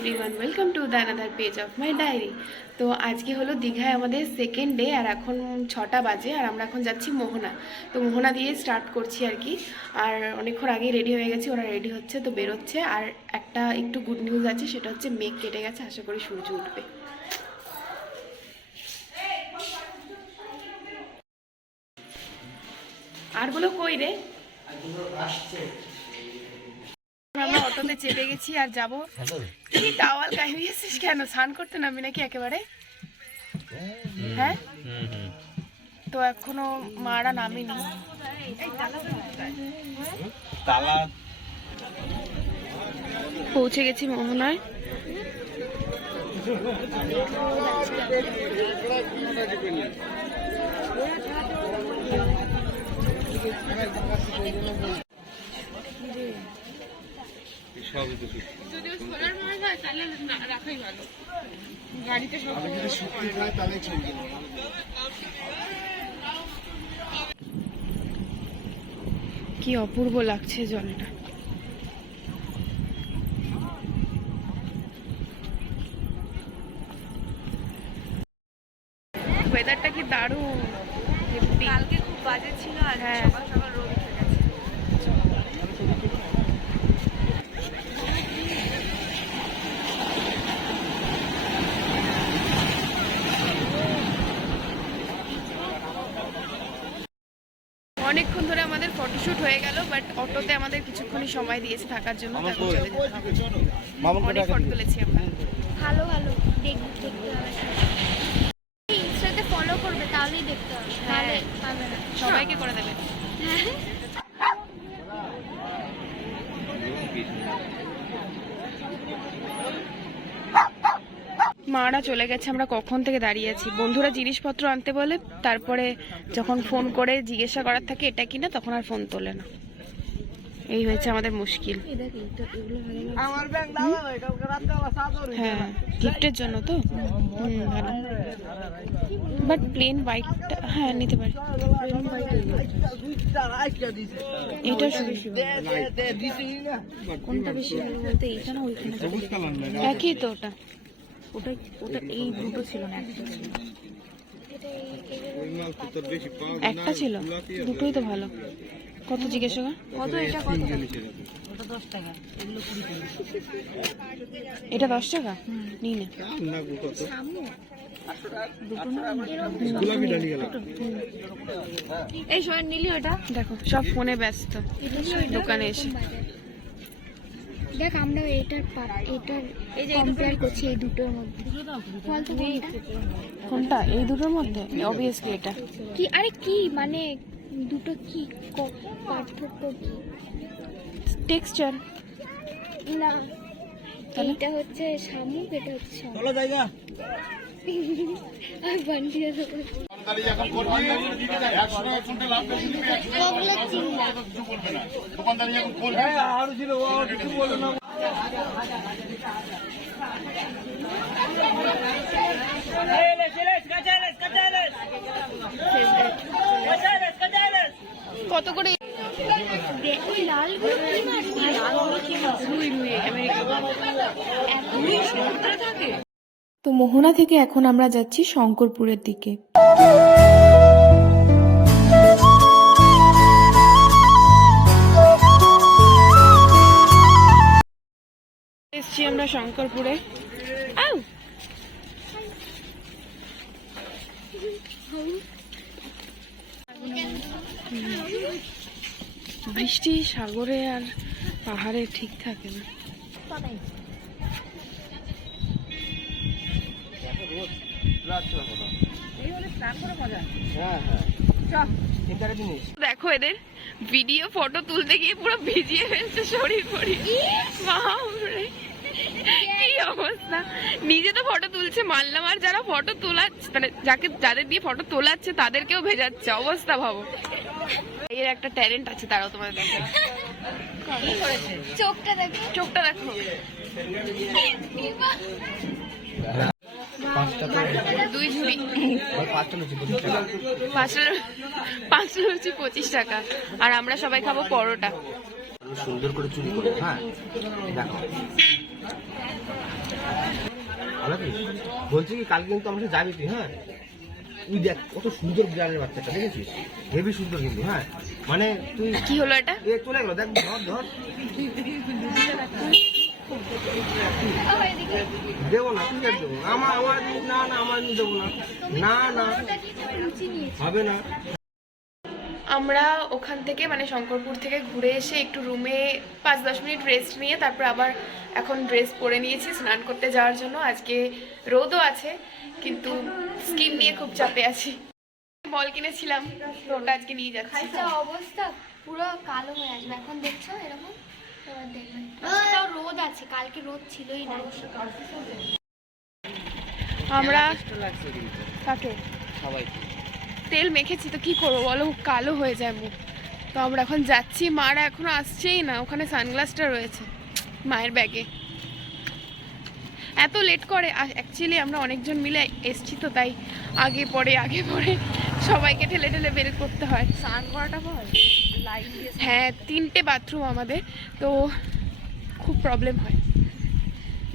Everyone welcome to the another page of my diary. তো আজকে হলো দীঘায় আমাদের সেকেন্ড ডে, আর এখন 6টা বাজে, আর আমরা এখন যাচ্ছি মোহনা। তো মোহনা দিয়ে স্টার্ট করছি আর কি। আর অনেকক্ষণ আগেই রেডি হয়ে গেছি, ওরা রেডি হচ্ছে, তো বেরোচ্ছে। আর একটা একটু গুড নিউজ আছে, সেটা হচ্ছে মেঘ কেটে গেছে, আশা করি সূর্য উঠবে। আর বলো কই রে? আমরা অটোতে চেপে গেছি আর যাবো। কি টাওয়াল গায়ে দিয়েছিস কেন? স্নান করতে নামবি নাকি একেবারে? হ্যাঁ, তো এখনো মারা নামেনি। পৌঁছে গেছি মোহনায়। যদিও সোলার মনে হয় তাহলে রাখাই ভালো, গাড়িতে কি অপূর্ব লাগছে জলটা। ওয়েদারটা কি দারুণ। কালকে খুব বাজে ছিল, আর হ্যাঁ, সকাল সকাল রোদ উঠে গেছে। অনেকক্ষণ ধরে আমাদের ফটোশুট হয়ে গেল, বাট অটোতে আমাদের কিছুক্ষণই সময় দিয়েছে থাকার জন্য। তারপর চলে যেতে হবে। অনেক ফটো তুলেছি আমরা। ভালো ভালো দেখতে হবে। ইনস্টাতে ফলো করবে, তাহলেই দেখতে হবে, তাহলে পাবে না। সবাইকে করে দেবে। মারা চলে গেছে, আমরা কখন থেকে দাঁড়িয়ে আছি। বন্ধুরা জিনিসপত্র আনতে বলে, তারপরে যখন ফোন করে জিজ্ঞাসা করার থাকে এটা কিনা, তখন আর ফোন তোলে না। এই হয়েছে আমাদের মুশকিল। হ্যাঁ, গিফটের জন্য তো। ভালো, বাট প্লেন হোয়াইটটা হ্যাঁ নিতে পারি। এটা কোনটা বেশি ভালো বলতে, এইটা না ওইখানে? একই তো ওটা। ওটা ওটা এই দুটো ছিল না, একটা ছিল। একটা ছিল, দুটোই তো ভালো। কত জিজ্ঞেস কর? কত এটা? কত? ওটা 10 টাকা, এগুলো 20 টাকা। এটা 10 টাকা নিই না। এই সময় নিলি ওটা? দেখো সব ফোনে ব্যস্ত দোকানে এসে। দেখ, আমরা এটার কম্পেয়ার করছি এই দুটোর মধ্যে। কোনটা? এই দুটোর মধ্যে অবভিয়াসলি এটা। কি আরে কি মানে দুটো কি পার্থক্য কি? টেক্সচার। না, এটা হচ্ছে শামুক, এটা হচ্ছে শামুক। জায়গা আর বান্ডিয়া কত করে? লাল তো মোহনা থেকে এখন আমরা যাচ্ছি শঙ্করপুরের দিকে। এসছি আমরা শঙ্করপুরে। বৃষ্টি সাগরে আর পাহাড়ে ঠিক থাকে না। দেখো এদের ভিডিও ফটো তুলতে গিয়ে পুরো ভিজিয়ে ফেলছে শরীর ফরির। বাপরে কি অবস্থা! নিজে তো ফটো তুলছে মানলাম, আর যারা ফটো তোলাচ্ছে মানে যাদের দিয়ে ফটো তোলাচ্ছে তাদেরকেও ভেজাচ্ছে। অবস্থা ভাবো। এর একটা ট্যালেন্ট আছে, তারাও তোমাদের দেখো। চোখটা দেখো, চোখটা দেখো। দুই ঝুড়ি, পাঁচটা লুচি 25 টাকা, আর আমরা সবাই খাবো পরোটা। সুন্দর করে চুরি করবো। হ্যাঁ দেখো ভালো কি বলছি কি, কালকে কিন্তু আমার সাথে যাবি তুই। হ্যাঁ তুই দেখ কত সুন্দর বিড়ালের বাচ্চাটা, দেখেছিস? হেভি সুন্দর কিন্তু। হ্যাঁ মানে তুই কি হলো এটা? এ চলে গেলো, দেখ ধর ধর। দেবো না, তুই আর দেবো আমার আমার না না আমার দেবো না, না না হবে না। আমরা ওখান থেকে মানে শঙ্করপুর থেকে ঘুরে এসে একটু রুমে 5-10 মিনিট রেস্ট নিয়ে তারপর আবার এখন ড্রেস পরে নিয়েছি স্নান করতে যাওয়ার জন্য। আজকে রোদও আছে কিন্তু স্কিন নিয়ে খুব চাপে আছি। বল কিনেছিলাম তো ওটা আজকে নিয়ে যাচ্ছি। যা অবস্থা পুরো কালো হয়ে আসবে এখন, দেখছো এরকম? এবার দেখবেন আজকেও রোদ আছে, কালকে রোদ ছিলই না। আমরা কাকে সবাই তেল মেখেছি তো কি করবো বলো, কালো হয়ে যায় মুখ। তো আমরা এখন যাচ্ছি, মারা এখনো আসছেই না। ওখানে সানগ্লাসটা রয়েছে মায়ের ব্যাগে। এত লেট করে, অ্যাকচুয়ালি আমরা অনেকজন মিলে এসছি তো তাই আগে পরে সবাইকে ঠেলে ঠেলে বের করতে হয়। স্নান করাটা হয় লাইট দিয়ে। হ্যাঁ 3টে বাথরুম আমাদের, তো খুব প্রবলেম হয়,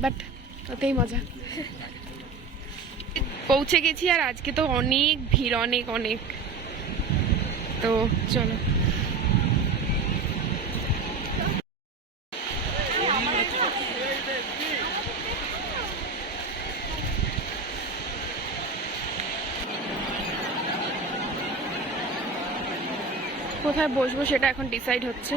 বাট ওতেই মজা। পৌঁছে গেছি আর আজকে তো অনেক ভিড়, অনেক অনেক। তো চলো কোথায় বসবো সেটা এখন ডিসাইড হচ্ছে।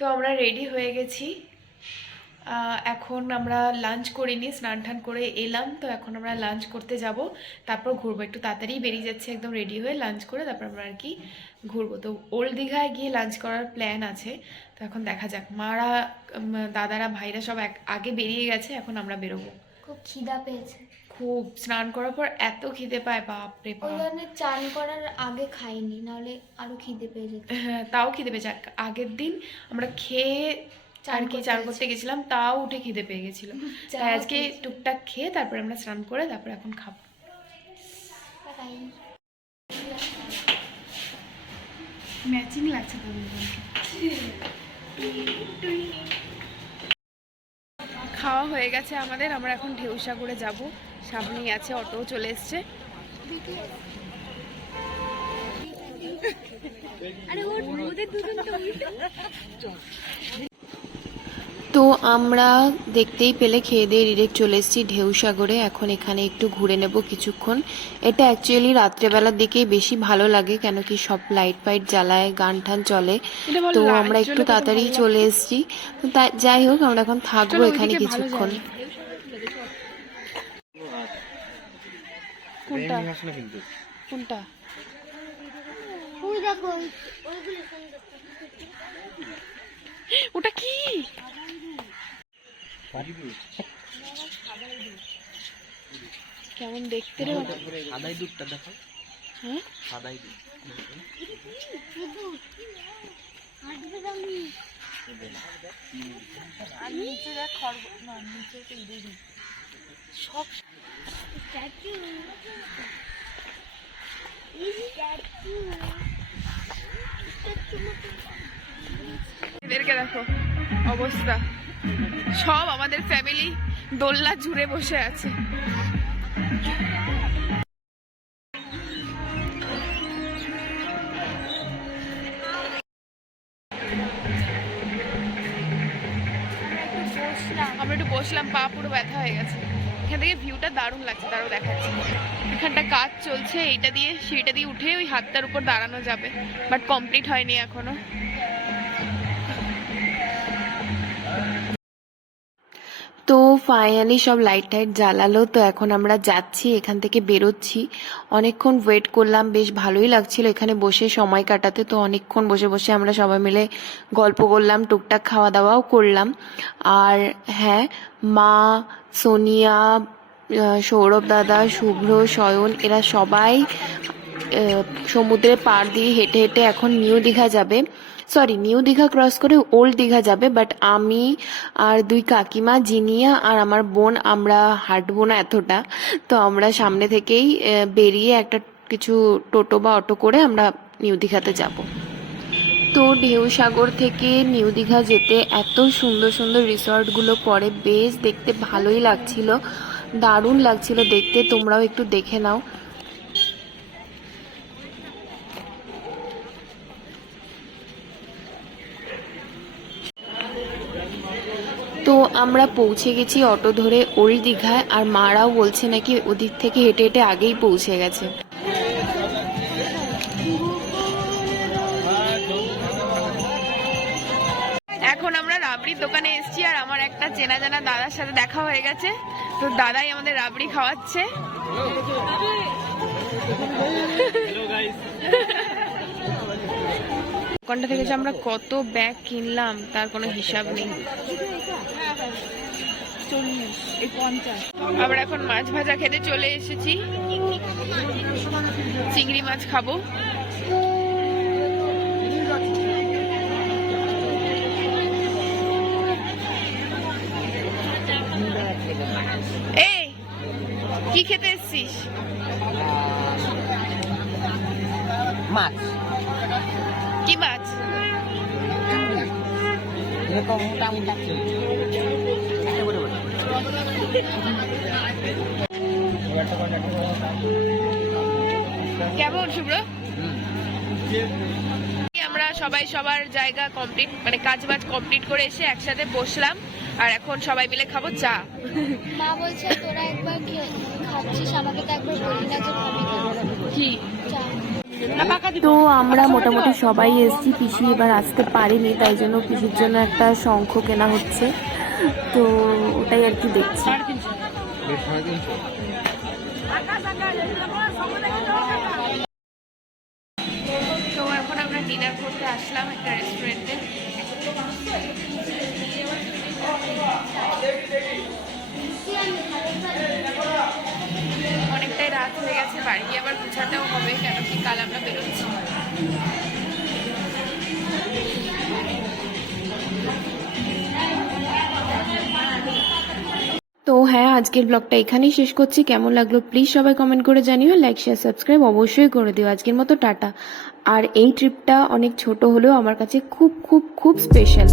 তো আমরা রেডি হয়ে গেছি, এখন আমরা লাঞ্চ করিনি, স্নান টান করে এলাম। তো এখন আমরা লাঞ্চ করতে যাব, তারপর ঘুরবো। একটু তাড়াতাড়ি বেরিয়ে যাচ্ছে একদম রেডি হয়ে লাঞ্চ করে, তারপর আমরা আর কি ঘুরবো। তো ওল্ড দীঘায় গিয়ে লাঞ্চ করার প্ল্যান আছে। তো এখন দেখা যাক, মারা দাদারা ভাইরা সব আগে বেরিয়ে গেছে, এখন আমরা বেরোবো। খুব খিদা পেয়েছে, খুব স্নান করার পর এত খিদে পায়, বাপরে ওই বাপ। জন্য চান করার আগে খাইনি, নাহলে আরো খিদে পেয়ে যেত। হ্যাঁ তাও খিদে পেয়েছে। আগের দিন আমরা খেয়ে আর কি চান করতে গেছিলাম, তাও উঠে খিদে পেয়ে গেছিল। তাই আজকে টুকটাক খেয়ে তারপরে আমরা স্নান করে তারপরে এখন খাবো। ম্যাচিং লাগছে তো খাওয়া হয়ে গেছে আমাদের, আমরা এখন ঢেউসাগরে যাব। সামনেই আছে, অটোও চলে এসছে। তো আমরা দেখতেই পেলে খেয়ে দিয়ে ডিরেক্ট চলে এসেছি ঢেউসাগরে। এখন এখানে একটু ঘুরে নেব কিছুক্ষণ। এটা অ্যাকচুয়ালি রাত্রেবেলার দিকেই বেশি ভালো লাগে, কেন কি সব লাইট ফাইট জ্বালায়, গান টান চলে। তো আমরা একটু তাড়াতাড়ি চলে এসেছি। তো যাই হোক, আমরা এখন থাকবো এখানে কিছুক্ষণ। কোনটা কোনটা ওটা কি? কেমন দেখতে রে? সাদাই দুধটা দেখো। হ্যাঁ সাদাই দুধ। আর নিচে দেখ খরগোশ, না নিচে তো ইঁদুর সব। এদেরকে দেখো অবস্থা, সব আমাদের ফ্যামিলি দোলনা জুড়ে বসে আছে। আমরা একটু বসলাম, পা পুরো ব্যথা হয়ে গেছে। এখান থেকে ভিউটা দারুণ লাগছে, দারুণ দেখাচ্ছে। এখানটা কাজ চলছে, এইটা দিয়ে সিঁড়িটা দিয়ে উঠে ওই হাতটার উপর দাঁড়ানো যাবে, বাট কমপ্লিট হয়নি এখনো। তো ফাইনালি সব লাইট টাইট জ্বালালো, তো এখন আমরা যাচ্ছি, এখান থেকে বেরোচ্ছি। অনেকক্ষণ ওয়েট করলাম, বেশ ভালোই লাগছিল এখানে বসে সময় কাটাতে। তো অনেকক্ষণ বসে বসে আমরা সবাই মিলে গল্প করলাম, টুকটাক খাওয়া দাওয়াও করলাম। আর হ্যাঁ, মা, সোনিয়া, সৌরভ দাদা, শুভ্র, সয়ন এরা সবাই সমুদ্রের পাড় দিয়ে হেঁটে হেঁটে এখন নিউ দীঘা যাবে। নিউ দীঘা ক্রস করে ওল্ড দীঘা যাবে। বাট আমি আর দুই কাকিমা, জিনিয়া আর আমার বোন, আমরা হাঁটবো না এতটা। তো আমরা সামনে থেকেই বেরিয়ে একটা কিছু টোটো বা অটো করে আমরা নিউ দীঘাতে যাব। তো ঢেউসাগর থেকে নিউ দীঘা যেতে এত সুন্দর সুন্দর রিসর্টগুলো পড়ে, বেশ দেখতে ভালোই লাগছিল, দারুণ লাগছিল দেখতে। তোমরাও একটু দেখে নাও। তো আমরা পৌঁছে গেছি অটো ধরে ওল্ড দীঘায়, আর মারাও বলছে নাকি ওদিক থেকে হেঁটে হেঁটে আগেই পৌঁছে গেছে। এখন আমরা রাবড়ির দোকানে এসেছি, আর আমার একটা চেনা জানা দাদার সাথে দেখা হয়ে গেছে। তো দাদাই আমাদের রাবড়ি খাওয়াচ্ছে। দোকানটা থেকে যে আমরা কত ব্যাগ কিনলাম তার কোনো হিসাব নেই। 40, এই 50। আমরা এখন মাছ ভাজা খেতে চলে এসেছি, চিংড়ি মাছ খাবো। এই কি খেতে এসছিস? মাছ কি মাছ? এরকম মোটা মোটা ছিল। কেমন শুভ্র? আমরা সবাই সবার জায়গা কমপ্লিট, মানে কাজ বাজ কমপ্লিট করে এসে একসাথে বসলাম, আর এখন সবাই মিলে খাবো চা। মা বলছে তোরা একবার খাচ্ছিস, আমাকে তো একবার বললি না যে খাবি কি চা। তো আমরা মোটামুটি সবাই এসেছি, পিসি এবার আসতে পারিনি, তাই জন্য পিসির জন্য একটা শঙ্খ কেনা হচ্ছে। তো ওটাই আর কি দেখছি। তো এখন আমরা ডিনার করতে আসলাম একটা রেস্টুরেন্টে। অনেকটাই রাত হয়ে গেছে, বাড়ি গিয়ে আবার গুছাতেও হবে, কেন কি কাল আমরা বেরোচ্ছি। তো হ্যাঁ, আজকের ব্লগটা এখানেই শেষ করছি। কেমন লাগলো প্লিজ সবাই কমেন্ট করে জানিও, লাইক শেয়ার সাবস্ক্রাইব অবশ্যই করে দিও। আজকের মতো টাটা। আর এই ট্রিপটা অনেক ছোট হলেও আমার কাছে খুব খুব খুব স্পেশাল।